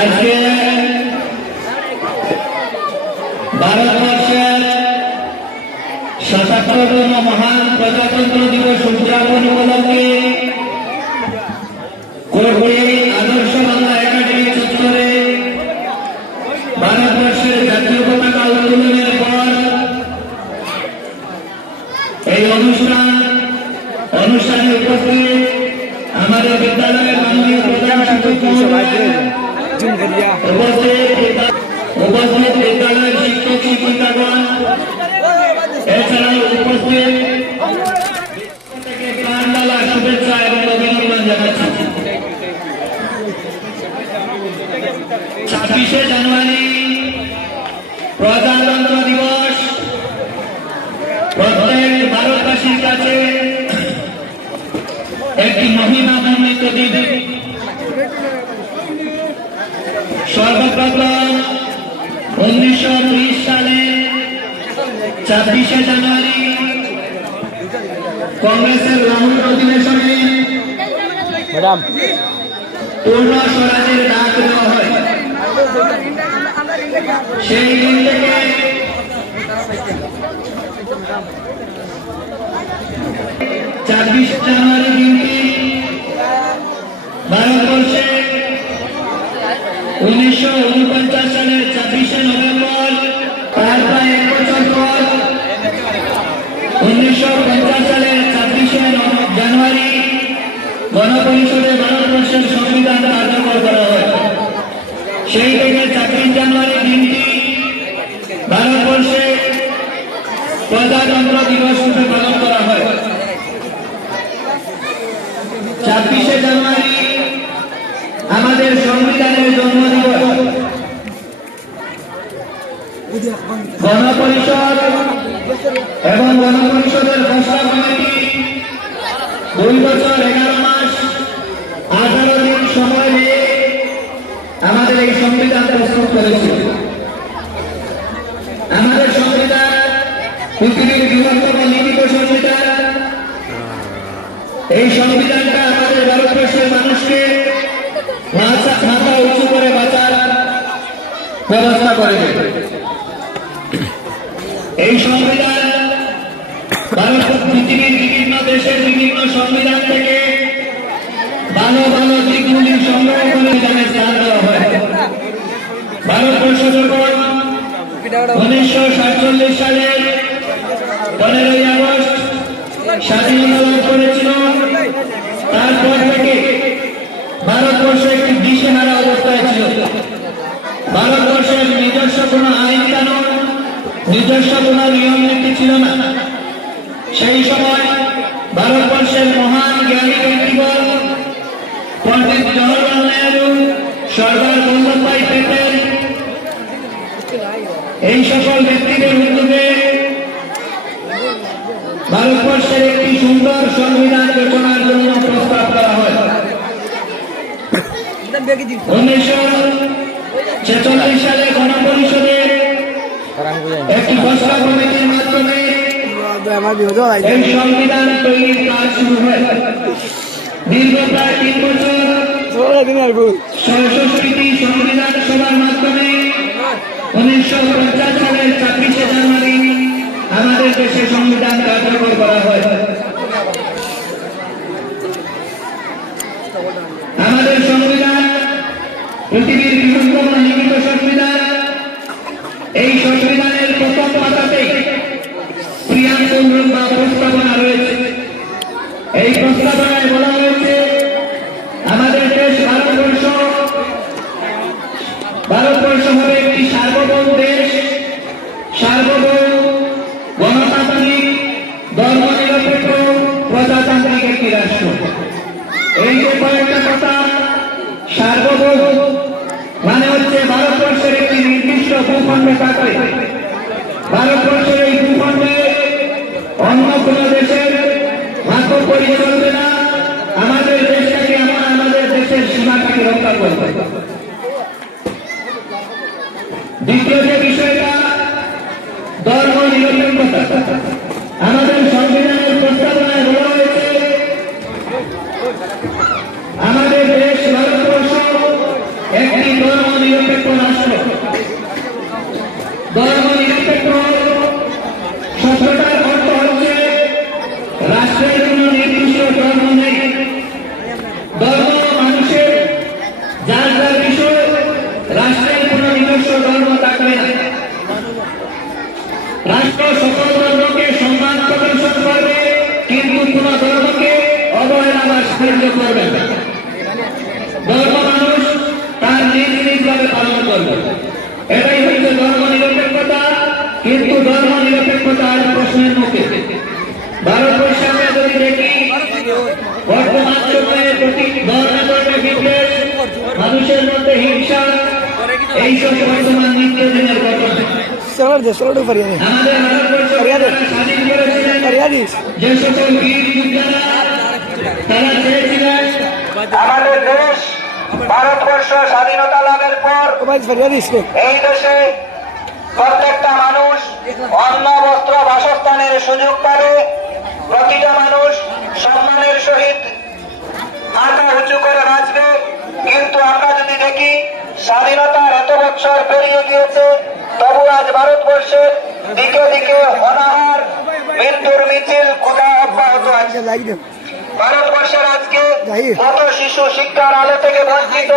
আজকে ভারতবর্ষের ৭৭তম মহান প্রজাতন্ত্র দিবস উদযাপন উপলক্ষে কোটপুরি আদর্শ বাংলা একাডেমি চত্বরে ভারতবর্ষের জাতীয় পতাকা উত্তোলনের পর এই অনুষ্ঠানে উপস্থিত আমাদের বিদ্যালয়ের মাননীয় প্রধান শিক্ষক উপস্থিত বিদ্যালয়ের শিক্ষক শিক্ষিকাগণ এছাড়াও উপস্থিত প্রাণডালা শুভেচ্ছা এবং অভিনন্দন জানাচ্ছি। ২৬শে জানুয়ারি প্রজাতন্ত্র দিবস প্রত্যেক ভারতবাসীর কাছে একটি মহিমান্বিত দিন। সর্বপ্রথম ১৯৩০ সালে ২৬শে জানুয়ারি কংগ্রেসের লাহোর অধিবেশনে পূর্ণ স্বরাজের ডাক দেওয়া হয়। সেই দিন থেকে ২৬ জানুয়ারি দিনটি ভারতবর্ষে ১৯৪৯ সালের ২৬শে নভেম্বর তার প্রায় ১ বছর পর ১৯৫০ সালের ২৬শে জানুয়ারি গণপরিষদে ভারতবর্ষের সংবিধান কার্যকর করা হয়। সেই থেকে ২৬ জানুয়ারি দিনটি ভারতবর্ষে প্রজাতন্ত্র দিবস রূপে পালন করা হয়। ২৬শে জানুয়ারি আমাদের সংবিধানের জন্মদিবস। গণপরিষদ এবং গণপরিষদের প্রস্তাব কমিটি ২ বছর ১১ মাস ১৮ দিন সময় নিয়ে আমাদের এই সংবিধান প্রস্তুত করেছিল। আমাদের সংবিধান পৃথিবীর বৃহত্তম লিখিত সংবিধান। এই সংবিধানটা আমাদের ভারতবর্ষের মানুষকে মাথা উঁচু করে বাঁচার ব্যবস্থা করে দেবে। এই সংবিধান ভারত পৃথিবীর বিভিন্ন দেশের বিভিন্ন সংবিধান থেকে ভালো ভালো দিকগুলি সংগ্রহ করে জানে স্থান দেওয়া হয়। ভারতবর্ষ যখন ১৯৪৭ সালের ১৫ই আগস্ট স্বাধীনতা লাভ করেছিল, তারপর থেকে ভারতবর্ষ একটি দিশেহারা অবস্থায় ছিল। ভারতবর্ষের নিজস্ব কোন আইন কানুন, নিজস্ব কোন নিয়ম নীতি ছিল না। সেই সময় ভারতবর্ষের মহান জ্ঞানী ব্যক্তিগণ পণ্ডিত জওহরলাল নেহরু, সর্দার বল্লভভাই প্যাটেল, এই সকল ব্যক্তিদের উদ্যোগে ভারতবর্ষের একটি সুন্দর সংবিধান রচনার জন্য প্রস্তাব করা হয়। ১৯৪৬ সালে গণপরিষদে একটি প্রস্তাব কমিটির মাধ্যমে এই সংবিধান তৈরির কাজ শুরু হয়। দীর্ঘ প্রায় ৩ বছর ৬৬টি সংবিধান সভার মাধ্যমে ১৯৫০ সালের ২৬শে জানুয়ারি আমাদের দেশে সংবিধান কার্যকর করা হয়। আমাদের সংবিধান পৃথিবীর বৃহত্তম লিখিত সংবিধান। এই সংবিধানের প্রথম পাতাতে প্রিয়াম্বল বা প্রস্তাবনা রয়েছে। এই প্রস্তাবনায় বলা হয়েছে আমাদের দেশ ভারতবর্ষ হবে একটি সার্বভৌম দেশ, সার্বভৌম, গণতান্ত্রিক, ধর্মনিরপেক্ষ, প্রজাতান্ত্রিক একটি রাষ্ট্র। এই যে কয়েকটা কথা, সার্বভৌম মানে হচ্ছে ভারতবর্ষের একটি নির্দিষ্ট ভূখণ্ডে থাকে। ভারতবর্ষের এই ভূখণ্ডে অন্য কোন দেশের হাত করি চলবে না। আমাদের দেশটাকে আমাদের দেশের সীমাটাকে রক্ষা করবে। দ্বিতীয় যে বিষয়টা, ধর্ম নিরপেক্ষতা। আমাদের সংবিধানের প্রস্তাবনায় বলা হয়েছে আমাদের দেশ ভারতবর্ষ একটি ধর্ম নিরপেক্ষ রাষ্ট্র। ধর্ম নিরপেক্ষ শব্দটার অর্থ হচ্ছে রাষ্ট্রের কোনো নির্দিষ্ট ধর্ম নেই। ধর্ম মানুষের যার যার বিষয়, রাষ্ট্রের কোনো নিজস্ব ধর্ম থাকবে না। রাষ্ট্র সকল ধর্মকে সম্মান প্রদর্শন করবে, কিন্তু কোন ধর্মকে অবহেলা বা সাহায্য করবে না। ধর্ম মানুষ তার নিজ নিজভাবে পালন করবে, এটাই হচ্ছে ধর্ম নিরপেক্ষতা। কিন্তু ধর্ম নিরপেক্ষতার প্রশ্নের মুখে ভারতবর্ষে আমরা যদি দেখি, বর্তমান সময়ে প্রতি ধর্মে ধর্মে বিদ্বেষ, মানুষের মধ্যে হিংসা, এইসব বর্তমান নিত্যদিনের ঘটনা। আমাদের ভারতবর্ষ স্বাধীন করেছিলেন যে সকল বীর যোদ্ধারা, তারা চেয়েছিলেন আমাদের দেশ ভারতবর্ষ স্বাধীনতা লাভের পর এই দেশে প্রত্যেকটা মানুষ অন্ন বস্ত্র বাসস্থানের সুযোগ পাবে, প্রতিটা মানুষ সম্মানের সহিত মাথা উঁচু করে বাঁচবে। কিন্তু আমরা যদি দেখি, স্বাধীনতার এত বছর পেরিয়ে গিয়েছে, তবু আজ ভারতবর্ষের দিকে দিকে অনাহার, মৃত্যুর মিছিল কোথাও অব্যাহত আছে। ভারতবর্ষের আজকে কত শিশু শিক্ষার আলো থেকে বঞ্চিত,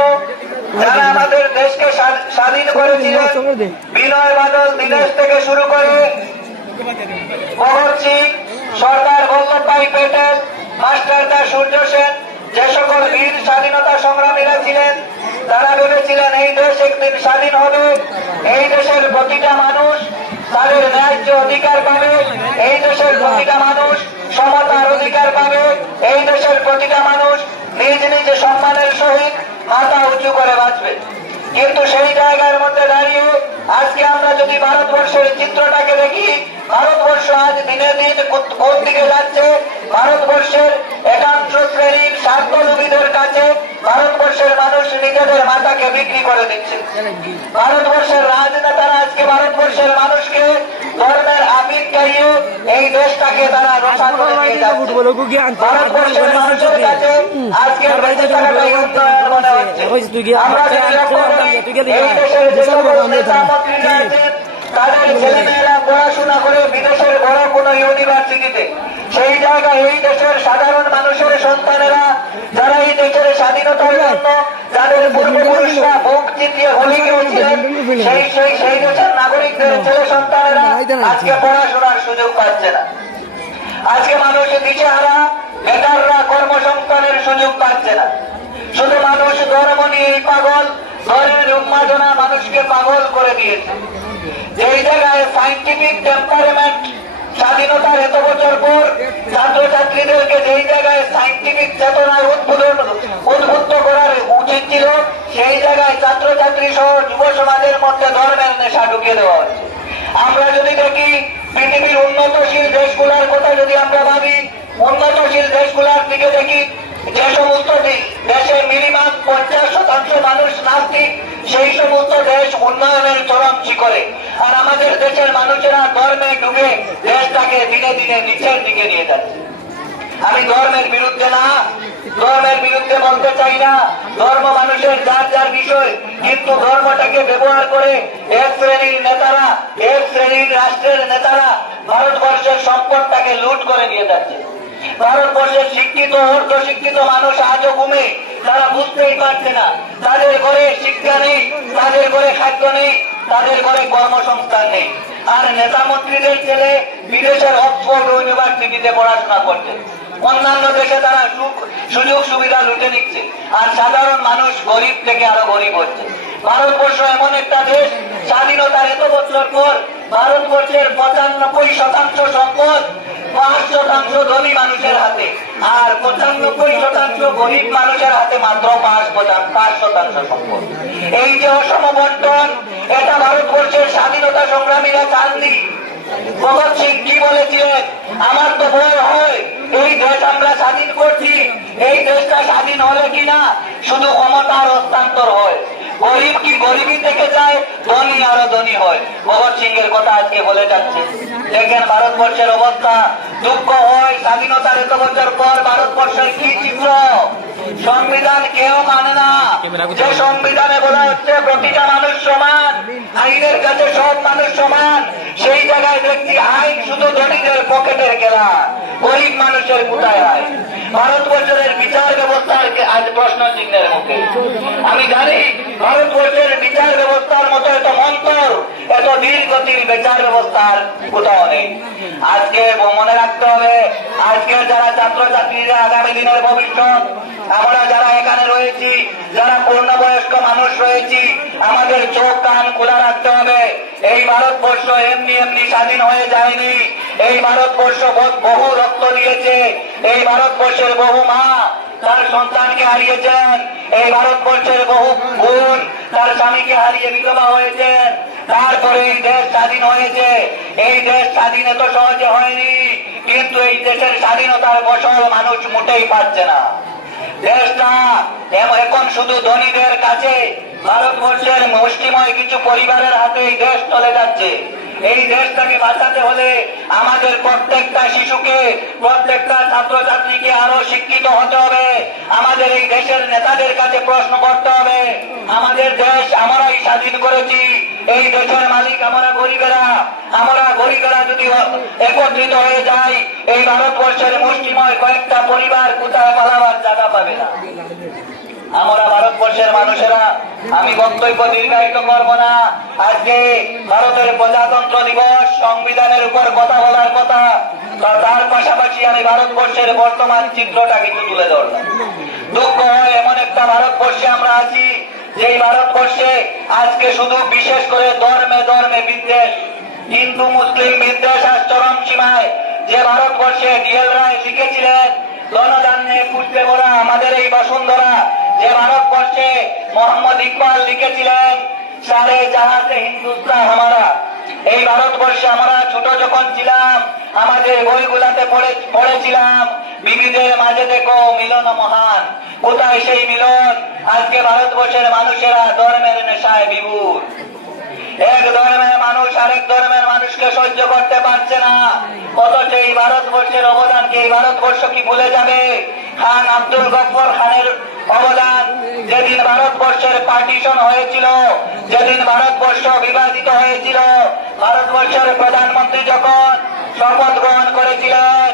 যারা আমাদের দেশকে স্বাধীন করেছিলেন। বিনয় বাদল দীনেশ থেকে শুরু করে ভগৎ সিং, সর্দার বল্লভভাই প্যাটেল, মাস্টারদা সূর্য সেন, যে সকল বীর স্বাধীনতা সংগ্রামীরা ছিলেন, তারা ভেবেছিলেন এই দেশ একদিন স্বাধীন হবে, এই দেশের প্রতিটা মানুষ তাদের ন্যায্য অধিকার পাবে, এই দেশের প্রতিটা মানুষ সমতার অধিকার পাবে, এই দেশের প্রতিটা মানুষ নিজ নিজ সম্মানের সহিত মাথা উঁচু করে বাঁচবে। কিন্তু সেই জায়গার মধ্যে দাঁড়িয়ে আজকে আমরা যদি ভারতবর্ষের চিত্রটাকে দেখি, ভারতবর্ষ আজ দিনে দিন কোন দিকে যাচ্ছে। ভারতবর্ষের একাংশ শ্রেণীর স্বার্থলোভীদের কাছে ভারতবর্ষের মানুষ নিজেদের মাথাকে বিক্রি করে দিচ্ছে। ভারতবর্ষের রাজনেতারা আজকে ভারতবর্ষের মানুষকে ধর্মের আবির খাইয়ে এই দেশটাকে তারা রক্ষা করে নিয়ে যাচ্ছে। ভারতবর্ষের মানুষের কাছে আজকে বেঁচে থাকাটাই উন্নয়ন মনে হচ্ছে। আমরা যদি লক্ষ্য করি, এই দেশের যে সকল নেতা মন্ত্রীরা আছেন, তাদের ছেলেমেয়েরা পড়াশোনা করে বিদেশের বড় কোনো ইউনিভার্সিটিতে, সেই জায়গায় এই দেশের সাধারণ মানুষের সন্তানেরা, যারা এই দেশের স্বাধীনতার জন্য যাদের পূর্বপুরুষরা বুক চিতিয়ে হোলি গিয়েছিলেন, সেই দেশের নাগরিকদের ছেলে সন্তানেরা আজকে পড়াশোনার সুযোগ পাচ্ছে না। আজকে মানুষ দিশেহারা, বেকাররা কর্মসংস্থানের সুযোগ পাচ্ছে না। শুধু মানুষ ধর্ম নিয়েই পাগল, ধর্মের উন্মাদনা মানুষকে পাগল করে দিয়েছে। যেই জায়গায় সাইন্টিফিক টেম্পারমেন্ট স্বাধীনতার এত বছর পর ছাত্রছাত্রীদেরকে যেই জায়গায় সাইন্টিফিক চেতনায় উদ্বুদ্ধ করার উচিত ছিল, সেই জায়গায় ছাত্রছাত্রী সহ যুব সমাজের মধ্যে ধর্মের নেশা ঢুকিয়ে দেওয়া হচ্ছে। আমরা যদি দেখি, পৃথিবীর উন্নতশীল দেশগুলোর কথা যদি আমরা ভাবি, উন্নতশীল দেশগুলোর দিকে দেখি, যে সমস্ত দেশে মিনিমাম 50% মানুষ নাস্তিক, সেই সমস্ত দেশ উন্নয়নের চরম শিখরে। আর আমাদের দেশের মানুষেরা ধর্মে ডুবে দেশটাকে দিনে দিনে নিচের দিকে নিয়ে যাচ্ছে। আমি ধর্মের বিরুদ্ধে না, ধর্মের বিরুদ্ধে বলতে চাই না, ধর্ম মানুষের যার যার বিষয়, কিন্তু ধর্মটাকে ব্যবহার করে এক শ্রেণীর নেতারা, এক শ্রেণীর রাষ্ট্রের নেতারা ভারতবর্ষের সম্পদটাকে লুট করে নিয়ে যাচ্ছে। ভারতবর্ষের শিক্ষিত অর্ধ শিক্ষিত মানুষ আজও ঘুমে, তারা বুঝতেই পারছে না, তাদের ঘরে শিক্ষা নেই, তাদের ঘরে খাদ্য নেই, তাদের ঘরে কর্মসংস্থান নেই। আর নেতা মন্ত্রীদের ছেলে বিদেশের অক্সফোর্ড ইউনিভার্সিটিতে পড়াশোনা করছে, অন্যান্য দেশে তারা সুযোগ সুবিধা লুটে নিচ্ছে, আর সাধারণ মানুষ গরিব থেকে আরো গরিব হচ্ছে। ভারতবর্ষ এমন একটা দেশ, স্বাধীনতার এত বছর পর ভারতবর্ষের 95% সম্পদ 5% ধনী মানুষের হাতে, আর 95% গরিব মানুষের হাতে মাত্র 5% সম্পদ। এই যে অসম বন্টন, এটা ভারতবর্ষের স্বাধীনতা সংগ্রামীরা চাননি। ভগৎ সিং কি বলেছিলেন, আমার তো ভয় হয় এই দেশ আমরা স্বাধীন করছি, এই দেশটা স্বাধীন হলে কিনা শুধু ক্ষমতার হস্তান্তর হয়, গরিব কি গরিবই থেকে যায়, ধনী আরো ধনী হয়। ভগৎ সিং এর কথা আজকে বলে যাচ্ছে। দেখেন ভারতবর্ষের অবস্থা, দুঃখ হয় স্বাধীনতার এত বছর পর ভারতবর্ষের কি চিত্র। সংবিধান কেউ মানে না, যে সংবিধানে বলা হচ্ছে প্রতিটা মানুষ সমান, আইনের কাছে সব মানুষ সমান, সেই জায়গায় দেখছি আইন শুধু ধনীদের পকেটের খেলা, গরিব মানুষের কোথায় আয়। ভারতবর্ষের বিচার ব্যবস্থার আজ প্রশ্ন চিহ্নের মুখে। আমি জানি ভারতবর্ষের বিচার ব্যবস্থার মতো এত মন্তর, এত ধীরগতির বিচার ব্যবস্থার কোথাও নেই। আজকে মনে রাখতে হবে, আজকে যারা ছাত্রছাত্রীরা আগামী দিনের ভবিষ্যৎ, আমরা যারা এখানে রয়েছি, যারা পূর্ণবয়স্ক মানুষ রয়েছি, আমাদের চোখ কান খোলা রাখতে হবে। এই ভারতবর্ষ এমনি এমনি স্বাধীন হয়ে যায়নি। এই ভারতবর্ষ বহু রক্ত দিয়েছে। এই ভারতবর্ষের বহু মা তার সন্তানকে হারিয়েছেন। এই ভারতবর্ষের বহু বোন তার স্বামীকে হারিয়ে বিধবা হয়েছেন। তারপরে এই দেশ স্বাধীন হয়েছে। এই দেশ স্বাধীন এত সহজে হয়নি, কিন্তু এই দেশের স্বাধীনতার ফসল মানুষ মোটেই পাচ্ছে না। দেশটা এখন শুধু ধনীদের কাছে, ভারতবর্ষের মুষ্টিময় কিছু পরিবারের হাতে এই দেশ চলে যাচ্ছে। এই দেশটাকে বাঁচাতে হলে আমাদের প্রত্যেকটা শিশুকে, প্রত্যেকটা ছাত্রছাত্রীকে আরো শিক্ষিত হতে হবে। আমাদের এই দেশের নেতাদের কাছে প্রশ্ন করতে হবে, আমাদের দেশ আমরাই স্বাধীন করেছি, এই দেশের মালিক আমরা গরিবেরা। আমরা গরিবেরা যদি একত্রিত হয়ে যাই, এই ভারতবর্ষের মুষ্টিময় কয়েকটা পরিবার কোথায় পালাবার জায়গা পাবে না। আমরা ভারতবর্ষের মানুষেরা, আমি বক্তব্য দীর্ঘায়িত করব না। আজকে ভারতের প্রজাতন্ত্র দিবস, সংবিধানের উপর কথা বলার কথা, তার পাশাপাশি আমি ভারতবর্ষের বর্তমান চিত্রটা কিন্তু তুলে ধরলাম। দুঃখ হয় এমন একটা ভারতবর্ষে আমরা আছি, যেই ভারতবর্ষে আজকে শুধু বিশেষ করে ধর্মে ধর্মে বিদ্বেষ, হিন্দু মুসলিম বিদ্বেষ আজ চরম সীমায়। যে ভারতবর্ষে ডিএল রায় লিখেছিলেন জনজান্যে পুষতে ভরা আমাদের এই বসুন্ধরা, যে ভারতবর্ষে মোহাম্মদ ইকবাল লিখেছিলেন সারে জাহাজে হিন্দুস্তান হামারা, এই ভারতবর্ষে আমরা ছোট যখন ছিলাম আমাদের বইগুলাতে পড়েছিলাম বিবিধের মাঝে দেখো মিলন মহান। কোথায় সেই মিলন? আজকে ভারতবর্ষের মানুষেরা ধর্মের নেশায় বিভোর। এক ধর্মের মানুষ আরেক ধর্মের মানুষকে সহ্য করতে পারছে না, অথচ এই ভারতবর্ষের অবদানকে এই ভারতবর্ষ কি ভুলে যাবে? খান আব্দুল গফর খানের অবদান, যেদিন ভারতবর্ষের পার্টিশন হয়েছিল, যেদিন ভারতবর্ষ বিভাজিত হয়েছিল, ভারতবর্ষের প্রধানমন্ত্রী যখন শপথ গ্রহণ করেছিলেন,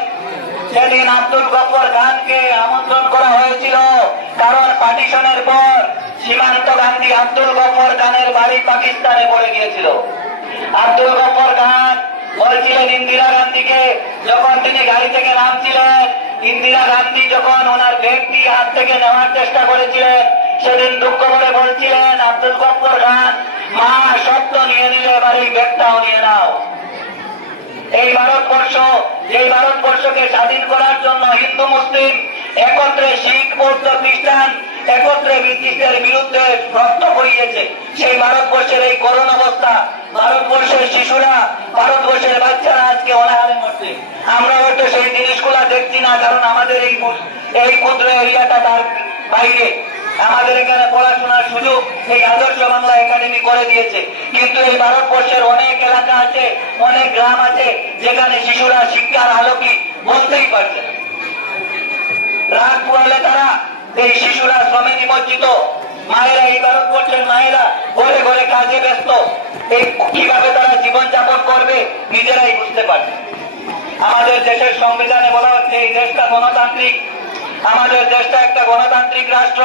সেদিন আব্দুল গফর খানকে আমন্ত্রণ করা হয়েছিল, কারণ পার্টিশনের পর সীমান্ত গান্ধী আব্দুল গফর খানের বাড়ি পাকিস্তানে পড়ে গিয়েছিল। আব্দুল গফর খান বলছিলেন ইন্দিরা গান্ধীকে, যখন তিনি গাড়ি থেকে নামছিলেন, ইন্দিরা গান্ধী যখন ওনার ব্যাগটি হাত থেকে নেওয়ার চেষ্টা করেছিলেন, সেদিন দুঃখ করে বলছিলেন আব্দুল গফর খান, মা সত্য নিয়ে নিলে এবার এই ব্যাগটাও নিয়ে নাও। এই ভারতবর্ষ, এই ভারতবর্ষকে স্বাধীন করার জন্য হিন্দু মুসলিম একত্রে, শিখ বৌদ্ধ খ্রিস্টান একত্রে ব্রিটিশদের বিরুদ্ধে রক্ত বইয়েছে। সেই ভারতবর্ষের এই করুণ অবস্থা, ভারতবর্ষের শিশুরা, ভারতবর্ষের বাচ্চারা আজকে অনাহারে মরছে। আমরা হয়তো সেই জিনিসগুলা দেখছি না, কারণ আমাদের এই ক্ষুদ্র এরিয়াটা তার বাইরে। আমাদের এখানে পড়াশোনার সুযোগ এই আদর্শ বাংলা একাডেমি করে দিয়েছে, কিন্তু এই ভারতবর্ষের অনেক এলাকা আছে, অনেক গ্রাম আছে, যেখানে শিশুরা শিক্ষার আলো কি বলতেই পারছে না। রাত পুরালে তারা, এই শিশুরা শ্রমে নিমজ্জিত, মায়েরা, এই ভারতবর্ষের মায়েরা ঘরে ঘরে কাজে ব্যস্ত, এই কিভাবে তারা জীবনযাপন করবে নিজেরাই বুঝতে পারছে। আমাদের দেশের সংবিধানে বলা হচ্ছে এই দেশটা গণতান্ত্রিক, আমাদের দেশটা একটা গণতান্ত্রিক রাষ্ট্র।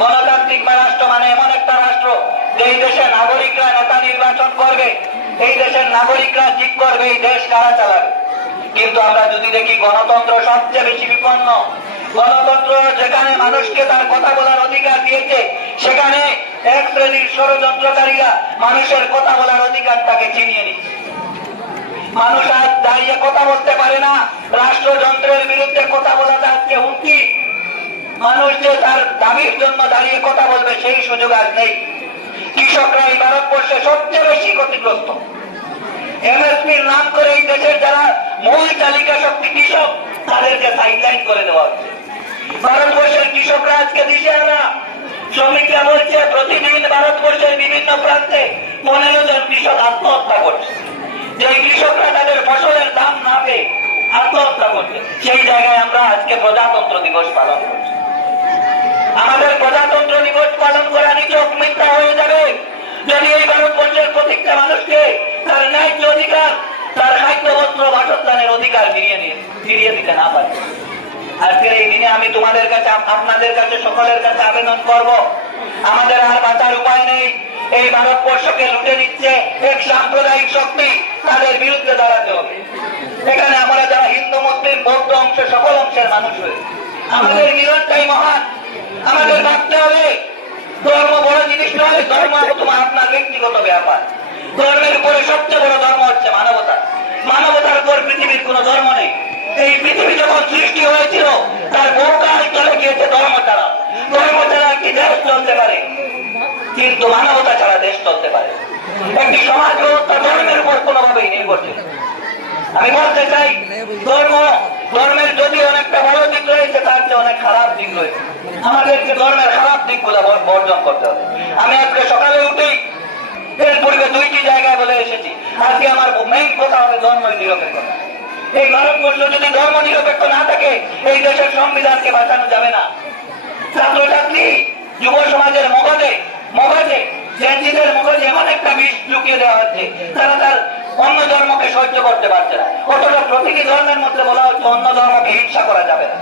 গণতান্ত্রিক বা রাষ্ট্র মানে এমন একটা রাষ্ট্র যেই দেশের নাগরিকরা নেতা নির্বাচন করবে, এই দেশের নাগরিকরা ঠিক করবে এই দেশ কারা চালাবে। কিন্তু আমরা যদি দেখি গণতন্ত্র সবচেয়ে বেশি বিপন্ন। গণতন্ত্র যেখানে মানুষকে তার কথা বলার অধিকার দিয়েছে, সেখানে এক শ্রেণীর ষড়যন্ত্রকারীরা মানুষের কথা বলার অধিকারটাকে ছিনিয়ে নিচ্ছে। মানুষ আজ দাঁড়িয়ে কথা বলতে পারে না, রাষ্ট্রযন্ত্রের বিরুদ্ধে কথা বলা যাচ্ছে হুমকি। মানুষ যে তার দাবির জন্য দাঁড়িয়ে কথা বলবে সেই সুযোগ আজ নেই। কৃষকরা এই ভারতবর্ষে সবচেয়ে বেশি ক্ষতিগ্রস্ত। এমএসপির নাম করে এই দেশের যারা মূল চালিকা শক্তি কৃষক, তাদেরকে সাইডলাইন করে দেওয়া হচ্ছে। ভারতবর্ষের কৃষকরা আজকে দিশেহারা। শ্রমিকরা বলছে প্রতিদিন ভারতবর্ষের বিভিন্ন প্রান্তে 15 জন কৃষক আত্মহত্যা করছে। যে কৃষকরা তাদের ফসলের দাম না পেয়ে আত্মহত্যা করছে, সেই জায়গায় আমরা আজকে প্রজাতন্ত্র দিবস পালন করছি। আমাদের প্রজাতন্ত্র দিবস পালন করা নিছক মিথ্যা হয়ে যাবে যদি এই ভারতবর্ষের প্রত্যেকটা মানুষকে তার ন্যায্য অধিকার, তার খাদ্য বস্ত্র বাসস্থানের অধিকার ফিরিয়ে দিতে না পারে। আজকের এই দিনে আমি তোমাদের কাছে, আপনাদের কাছে, সকলের কাছে আবেদন করব, আমাদের আর বাঁচার উপায় নেই। এই ভারতবর্ষকে লুটে নিচ্ছে এক সাম্প্রদায়িক শক্তি, তাদের বিরুদ্ধে দাঁড়াতে হবে। এখানে আমরা যারা হিন্দু, মুসলিম, বৌদ্ধ অংশের সকল অংশের মানুষ হয়ে আমাদের মিলনটাই মহান। আমাদের ভাবতে হবে ধর্ম বড় জিনিস নয়, ধর্ম তোমার আপনার ব্যক্তিগত ব্যাপার। ধর্মের উপরে সবচেয়ে বড় ধর্ম হচ্ছে মানবতা। মানবতার উপর পৃথিবীর কোন ধর্ম নেই। এই পৃথিবী যখন সৃষ্টি হয়েছিল তার বহুকাল চলে গিয়েছে ধর্ম ছাড়া। ধর্ম ছাড়া কি দেশ চলতে পারে? কিন্তু মানবতা ছাড়া দেশ চলতে পারে। একটি সমাজ ব্যবস্থা ধর্মের উপর কোনোভাবেই নির্ভরশীল। আমি বলতে চাই, ধর্মের যদি অনেকটা ভালো দিক রয়েছে, তার চেয়ে অনেক খারাপ দিক রয়েছে। আমাদেরকে ধর্মের খারাপ দিকগুলো বর্জন করতে হবে। আমি আজকে সকালে উঠেই এর পূর্বে 2টি জায়গায় বলে এসেছি, আজকে আমার মেইন কথা হবে ধর্ম নিরপেক্ষতা। এই ভারতবর্ষ যদি ধর্ম নিরপেক্ষ না থাকে, এই দেশের সংবিধানকে বাঁচানো যাবে না। ছাত্রছাত্রী, যুব সমাজের মগজে জেনজিদের মগজে এমন একটা বিষ ঢুকিয়ে দেওয়া হচ্ছে, তারা তার অন্য ধর্মকে সহ্য করতে পারছে না। অথচ প্রতিটি ধর্মের মধ্যে বলা হচ্ছে অন্য ধর্মকে হিংসা করা যাবে না।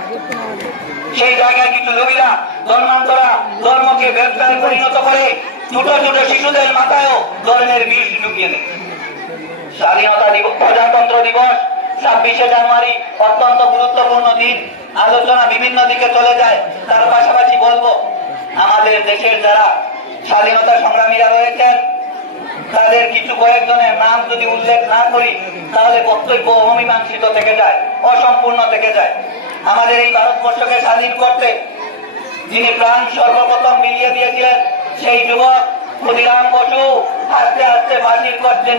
সেই জায়গায় কিছু লোভীরা, ধর্মান্তরা ধর্মকে ব্যবসায় পরিণত করে ছোট ছোট শিশুদের মাথায়ও ধর্মের বিষ ঢুকিয়ে দেয়। স্বাধীনতা দিবস, প্রজাতন্ত্র দিবস 26শে জানুয়ারি অত্যন্ত গুরুত্বপূর্ণ দিন। আলোচনা বিভিন্ন দিকে চলে যায়। তার পাশাপাশি বলবো, আমাদের দেশের যারা স্বাধীনতা সংগ্রামীরা রয়েছেন, তাদের কিছু কয়েকজনের নাম যদি উল্লেখ না করি তাহলে বক্তব্য অমীমাংসিত থেকে যায়, অসম্পূর্ণ থেকে যায়। আমাদের এই ভারতবর্ষকে স্বাধীন করতে যিনি প্রাণ সর্বপ্রথম মিলিয়ে দিয়েছিলেন, সেই যুবক ক্ষুদিরাম বসু আস্তে আস্তে ফাঁসির কাছে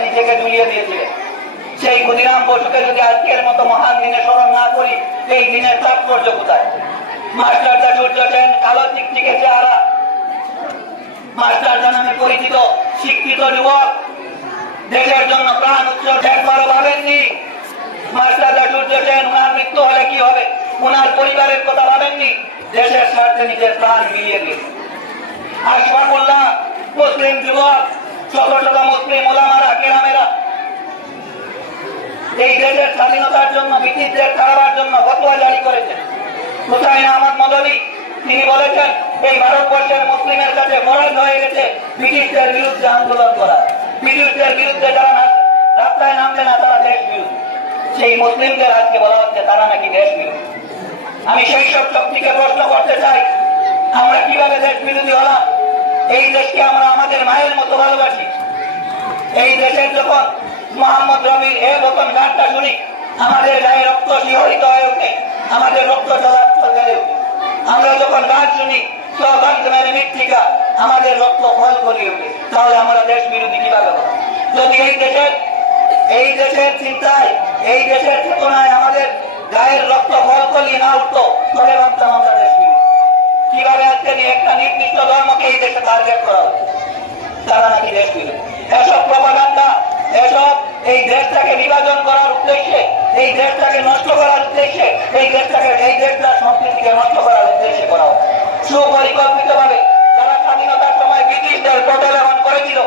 নিজেকে ঝুলিয়ে দিয়েছিলেন। সেই ক্ষুদিরাম বসুকে যদি আজকের মতো মহান দিনে স্মরণ না করি, এই দিনের তাৎপর্য কোথায়? মাস্টারদা সূর্য সেন, কালো চিকচিকে চেহারা, মাস্টারদা নামে পরিচিত শিক্ষিত যুবক, দেশের জন্য প্রাণ উৎসর্গ একবারও ভাবেননি। মাস্টারদা সূর্য সেন, উনার মৃত্যু হলে কি হবে, উনার পরিবারের কথা ভাবেননি। দেশের স্বার্থে নিজের প্রাণ মিলিয়ে দিয়েছে। আশফাকুল্লাহ, মুসলিম যুবক, শত শত মুসলিম ওলামারা, কেরামেরা এই দেশের স্বাধীনতার জন্য, ব্রিটিশদের তাড়াবার জন্য ফতোয়া জারি করেছেন। হুসাইন আহমদ মদনী তিনি বলেছেন, এই ভারতবর্ষের মুসলিমের কাছে ফরজ হয়ে গেছে ব্রিটিশদের বিরুদ্ধে আন্দোলন করা। ব্রিটিশদের বিরুদ্ধে যারা রাস্তায় নামবে না, তারা দেশ বিরোধী। সেই মুসলিমদের আজকে বলা হচ্ছে তারা নাকি দেশ বিরোধী। আমি সেই সব শক্তিকে প্রশ্ন করতে চাই, আমরা কিভাবে দেশ বিরোধী হলাম? এই দেশকে আমরা আমাদের মায়ের মতো ভালোবাসি। এই দেশের যখন মোহাম্মদ রবির এ বতন গানটা শুনি, আমাদের গায়ে রক্ত শিহরিত হয়ে ওঠে, আমাদের রক্ত চলাচল হয়ে ওঠে। আমরা যখন গান শুনি স্লোগানের মৃত্তিকা, আমাদের রক্ত ফল করে ওঠে। তাহলে আমরা দেশ বিরোধী কিভাবে হব? যদি এই দেশের চিন্তায়, এই দেশের চেতনায় আমাদের গায়ের রক্ত ফল করলি না উঠতো, তবে ভাবতাম আমরা দেশ বিরোধী। কিভাবে আজকে একটা নির্দিষ্ট ধর্মকে এই দেশে টার্গেট করা হচ্ছে, তারা নাকি দেশ বিরোধী। এসব প্রপাগান্ডা, এসব এই দেশটাকে বিভাজন করার উদ্দেশ্যে, এই দেশটাকে নষ্ট করার উদ্দেশ্যে, এই দেশটার সংস্কৃতিকে নষ্ট করার উদ্দেশ্যে করা হয়। সুপরিকল্পিত ভাবে যারা স্বাধীনতার সময় ব্রিটিশদের প্রবলেমন করেছিল,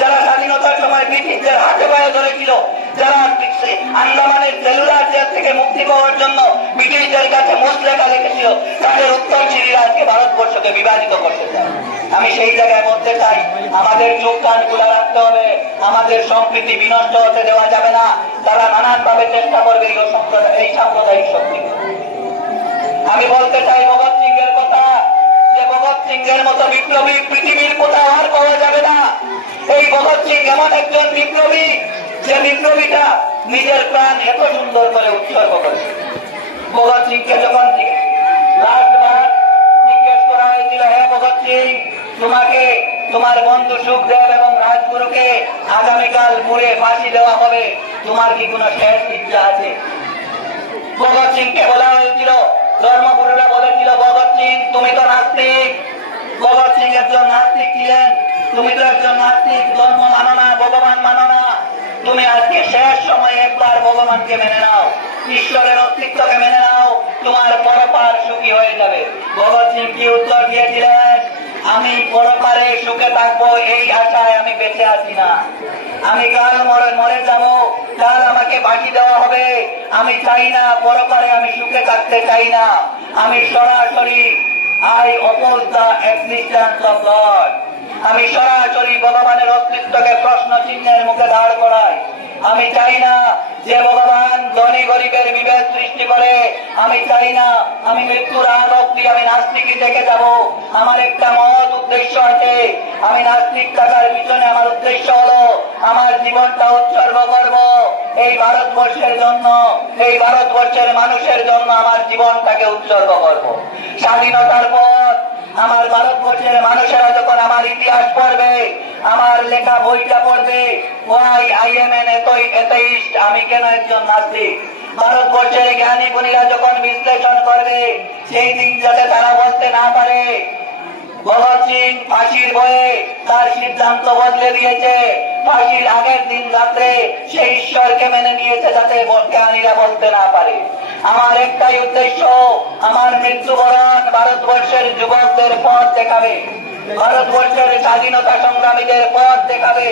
যারা স্বাধীনতার সময় ব্রিটিশদের হাতে পায়ে ধরেছিল, যারা আন্দামানের সেলুলার জেল থেকে মুক্তি পাওয়ার জন্য ব্রিটিশদের কাছে মুসলেখা লিখেছিল, তাদের উত্তরসূরিরা আজকে ভারতবর্ষকে বিভাজিত করতে চায়। আমি সেই জায়গায় বলতে চাই, আমাদের চোখ কান খোলা রাখতে হবে। আমাদের সম্প্রীতি বিনষ্ট হতে দেওয়া যাবে না। তারা নানান ভাবে চেষ্টা করবে এই সাম্প্রদায়িক শক্তি। আমি বলতে চাই ভগৎ সিং এর কথা, যে ভগৎ সিং এর মতো বিপ্লবী পৃথিবীর কোথাও আর পাওয়া যাবে না। এই ভগৎ সিং এমন একজন বিপ্লবী, যে বিপ্লবীটা নিজের প্রাণ এত সুন্দর করে উৎসর্গ করে। ভগৎ সিংকে যখন লাস্টবার জিজ্ঞেস করা হয়েছিল, হে ভগৎ সিং, তোমাকে তোমার বন্ধু সুখদেব এবং রাজগুরুকে আগামীকাল পুড়ে ফাঁসি দেওয়া হবে, তোমার কি কোনো শেষ ইচ্ছা আছে? ভগৎ সিংকে বলা হয়েছিল, ধর্মগুরুরা বলেছিল, ভগৎ সিং তুমি তো নাস্তিক। ভগৎ সিং একজন নাস্তিক ছিলেন। তুমি তো একজন নাস্তিক, ধর্ম মানো না, ভগবান মানো না। তুমি আজকে শেষ সময়ে একবার ভগবানকে মেনে নাও, ঈশ্বরের অস্তিত্বকে মেনে নাও, তোমার পরপার সুখী হয়ে যাবে। ভগৎ সিং কি উত্তর দিয়েছিলেন? আমি পরপারে সুখে থাকবো এই আশায় আমি বেঁচে আছি না। আমি কাল মরে যাব, কাল আমাকে বাকি দেওয়া হবে। আমি চাই না পরপারে আমি সুখে থাকতে চাই না। আমি সরাসরি I oppose the existence of God. আমি সরাসরি ভগবানের অস্তিত্বকে প্রশ্ন চিহ্নের মুখে দাঁড় করাই। আমি চাই না যে ভগবান ধনী গরিবের বিভেদ সৃষ্টি করে। আমি চাই না আমি মৃত্যুর আগ অব্দি আমি নাস্তিকই থেকে যাব। আমার একটা মহৎ উদ্দেশ্য আছে। আমি নাস্তিক থাকার পিছনে আমার উদ্দেশ্য হলো আমার জীবনটা উৎসর্গ করব এই ভারতবর্ষের জন্য, এই ভারতবর্ষের মানুষের জন্য আমার জীবনটাকে উৎসর্গ করব। স্বাধীনতার পর আমার ভারতবর্ষের মানুষেরা যখন আমার ইতিহাস পড়বে, আমার লেখা বইটা পড়বে, ওয়াই আই এম এন এথেইস্ট, আমি কেন একজন নাস্তিক, ভারতবর্ষের জ্ঞানী গুণীরা যখন বিশ্লেষণ করবে, সেই দিন যাতে তারা বলতে না পারে ভগৎ সিং ফাঁসির ভয়ে তার সিদ্ধান্ত বদলে দিয়েছে, ফাঁসির আগের দিন রাত্রে সেই ঈশ্বরকে মেনে নিয়েছে, যাতে জ্ঞানীরা বলতে না পারে। আমার একটাই উদ্দেশ্য, আমার মৃত্যুবরণ ভারতবর্ষের যুবকদের পথ দেখাবে, ভারতবর্ষের স্বাধীনতা সংগ্রামীদের পথ দেখাবে,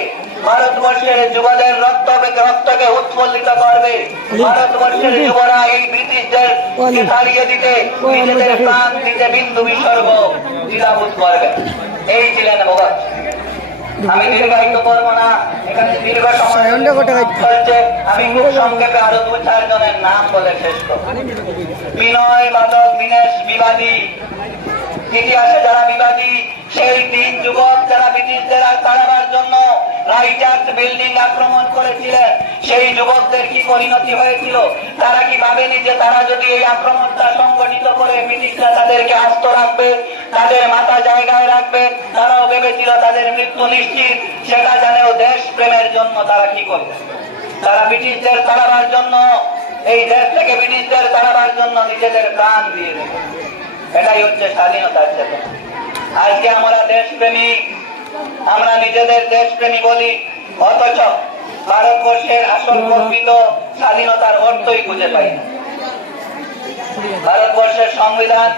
ভারতবর্ষের যুবদের রক্তকে উৎফুল্লিত করবে, ভারতবর্ষের যুবরা এই ব্রিটিশদের তাড়িয়ে দিতে নিজেদের প্রাণ দিতে বিন্দু বিসর্গ দ্বিধাবোধ করবে। এই ছিলেন ভগৎ। আমি দীর্ঘায়িত করবো না, এখানে দীর্ঘ সময় চলছে। আমি খুব সংক্ষেপে আরো 2-4 জনের নাম বলে শেষ করব। বিনয় বাদল দীনেশ বিবাদী, ইতিহাসে যারা বিবাদী, সেই 3 যুবক যারা ব্রিটিশদের তাড়াবার জন্য রাইটার্স বিল্ডিং আক্রমণ করেছিলেন, সেই যুবকদের কি পরিণতি হয়েছিল? তারা কি ভাবেনি যে তারা যদি এই আক্রমণটা সংগঠিত করে ব্রিটিশরা তাদেরকে আস্ত রাখবে, তাদের মাথা জায়গায় রাখবে? তারাও ভেবেছিল তাদের মৃত্যু নিশ্চিত। সেটা জানেও দেশ প্রেমের জন্য তারা কি করবে? তারা ব্রিটিশদের তাড়াবার জন্য, এই দেশ থেকে ব্রিটিশদের তাড়াবার জন্য নিজেদের প্রাণ দিয়ে দেবে। এটাই হচ্ছে স্বাধীনতার চেতনা। আজকে আমরা দেশপ্রেমী, আমরা নিজেদের দেশপ্রেমী বলি, অথচ ভারতবর্ষের আসল প্রকৃত স্বাধীনতার অর্থই খুঁজে পাই না। ভারতবর্ষের সংবিধান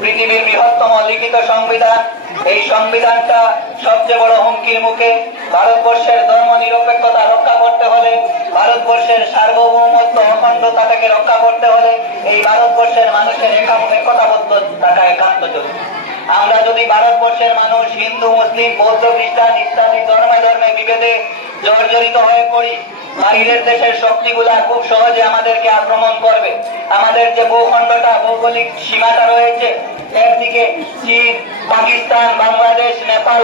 পৃথিবীর বৃহত্তম লিখিত সংবিধান। এই সংবিধানটা সবচেয়ে বড় হুমকির মুখে। ভারতবর্ষের ধর্ম নিরপেক্ষতা রক্ষা করতে হলে, ভারতবর্ষের সার্বভৌমত্ব অখণ্ডতাটাকে রক্ষা করতে হলে এই ভারতবর্ষের মানুষের একতাবদ্ধতাটা একান্ত জরুরি। আমরা যদি ভারতবর্ষের মানুষ হিন্দু, মুসলিম, বৌদ্ধ, খ্রিস্টান ইত্যাদি ধর্মে বিভেদে জর্জরিত হয়ে পড়ি, বাইরের দেশের শক্তিগুলা খুব সহজে আমাদেরকে আক্রমণ করবে। আমাদের যে ভূখণ্ডটা, ভৌগোলিক সীমাটা রয়েছে, একদিকে চীন, পাকিস্তান, বাংলাদেশ, নেপাল,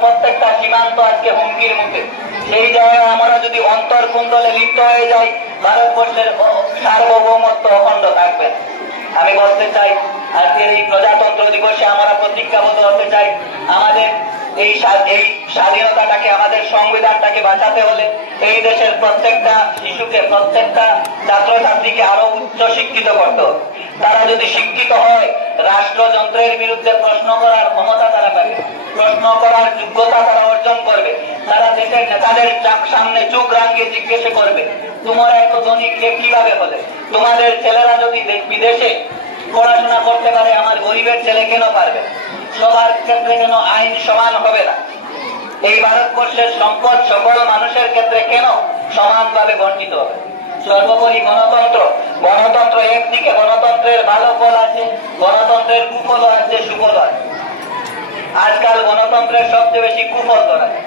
প্রত্যেকটা সীমান্ত আজকে হুমকির মুখে। সেই জায়গায় আমরা যদি অন্তর্কুণ্ডলে লিপ্ত হয়ে যাই, ভারতবর্ষের সার্বভৌমত্ব অখণ্ড থাকবে। আমি বলতে চাই, আজকের এই প্রজাতন্ত্র দিবসে আমরা প্রতিজ্ঞাবদ্ধ হতে চাই, আমাদের এই স্বাধীনতাটাকে, আমাদের সংবিধানটাকে বাঁচাতে হলে এই দেশের প্রত্যেকটা শিশুকে, প্রত্যেকটা ছাত্রছাত্রীকে আরো উচ্চ শিক্ষিত করতে হবে। তারা যদি শিক্ষিত হয়, রাষ্ট্রযন্ত্রের বিরুদ্ধে প্রশ্ন করার ক্ষমতা তারা পাবে, প্রশ্ন করার যোগ্যতা তারা অর্জন করবে। তারা দেশের নেতাদের সামনে চোখ রাঙিয়ে জিজ্ঞেস করবে, তোমরা এত ধনী কে কিভাবে হলে? তোমাদের ছেলেরা যদি বিদেশে পড়াশোনা করতে পারে, আমার গরিবের ছেলে কেন পারবে? সবার ক্ষেত্রে কেন আইন সমান হবে না? এই ভারতবর্ষের সম্পদ সকল মানুষের ক্ষেত্রে কেন সমানভাবে বন্টিত হবে? সর্বোপরি গণতন্ত্র একদিকে গণতন্ত্রের ভালো ফল আছে, গণতন্ত্রের কুফল আছে, সুফল আছে। আজকাল গণতন্ত্রের সবচেয়ে বেশি কুফল ধরা যায়।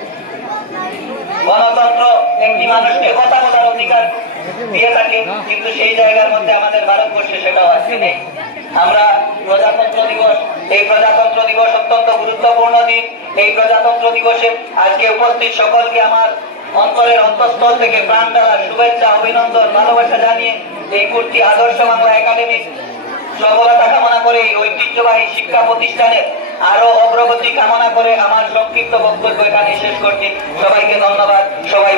গণতন্ত্র একটি মানুষকে কথা বলার অধিকার দিয়ে থাকে, কিন্তু সেই জায়গার মধ্যে আমাদের ভারতবর্ষে সেটাও আজকে নেই। আমরা প্রজাতন্ত্র দিবস, এই প্রজাতন্ত্র দিবস অত্যন্ত গুরুত্বপূর্ণ দিন। এই প্রজাতন্ত্র দিবসে আজকে উপস্থিত সকলকে আমার অন্তরের অন্তঃস্থল থেকে প্রাণ ঢালা শুভেচ্ছা, অভিনন্দন, ভালোবাসা জানিয়ে এই কুর্তি আদর্শ বাংলা একাডেমির সফলতা কামনা করে, ঐতিহ্যবাহী শিক্ষা প্রতিষ্ঠানের আরো অগ্রগতি কামনা করে আমার সংক্ষিপ্ত বক্তব্য এখানে শেষ করছি। সবাইকে ধন্যবাদ। সবাই